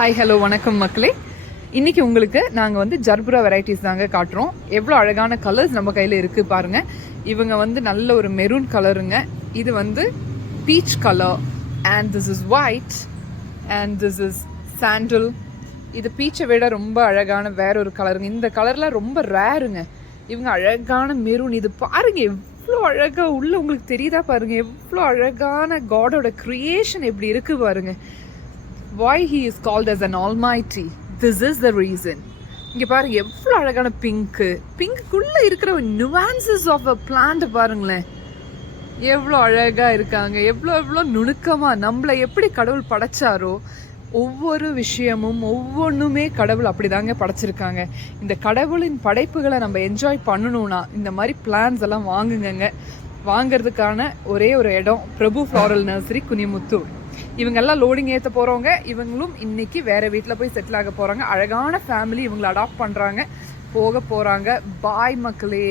Hi hello வணக்கம் மக்களே. இன்றைக்கி உங்களுக்கு நாங்கள் வந்து ஜர்புரா வெரைட்டிஸ் தாங்க காட்டுறோம். எவ்வளோ அழகான கலர்ஸ் நம்ம கையில் இருக்குது பாருங்கள். இவங்க வந்து நல்ல ஒரு மெரூன் கலருங்க, இது வந்து peach colour, and this is white, and this is sandal. இது பீச்சை விட ரொம்ப அழகான வேற ஒரு கலருங்க. இந்த கலர்லாம் ரொம்ப ரேருங்க. இவங்க அழகான மெரூன். இது பாருங்கள் எவ்வளோ அழகாக உள்ள உங்களுக்கு தெரியுதா பாருங்கள், எவ்வளோ அழகான காடோட க்ரியேஷன் எப்படி இருக்குது பாருங்கள். Why he is called as an almighty, this is the reason. இங்கே பாருங்க எவ்வளோ அழகான பிங்க்குள்ளே இருக்கிற nuances of a plant பாருங்களேன், எவ்வளோ அழகாக இருக்காங்க. எவ்வளோ நுணுக்கமாக நம்மளை எப்படி கடவுள் படைச்சாரோ ஒவ்வொரு விஷயமும் ஒவ்வொன்றுமே கடவுள் அப்படிதாங்க படைச்சிருக்காங்க. இந்த கடவுளின் படைப்புகளை நம்ம என்ஜாய் பண்ணணும்னா இந்த மாதிரி பிளான்ஸ் எல்லாம் வாங்குங்க. வாங்கிறதுக்கான ஒரே ஒரு இடம் பிரபு ஃப்ளாரல் நர்சரி, குனிமுத்தூர். இவங்கெல்லாம் லோடிங் ஏற்ற போகிறவங்க. இவங்களும் இன்னைக்கு வேறு வீட்டில் போய் செட்டில் ஆக போகிறாங்க. அழகான ஃபேமிலி இவங்களை அடாப்ட் பண்ணுறாங்க, போக போகிறாங்க. பாய் மக்களே.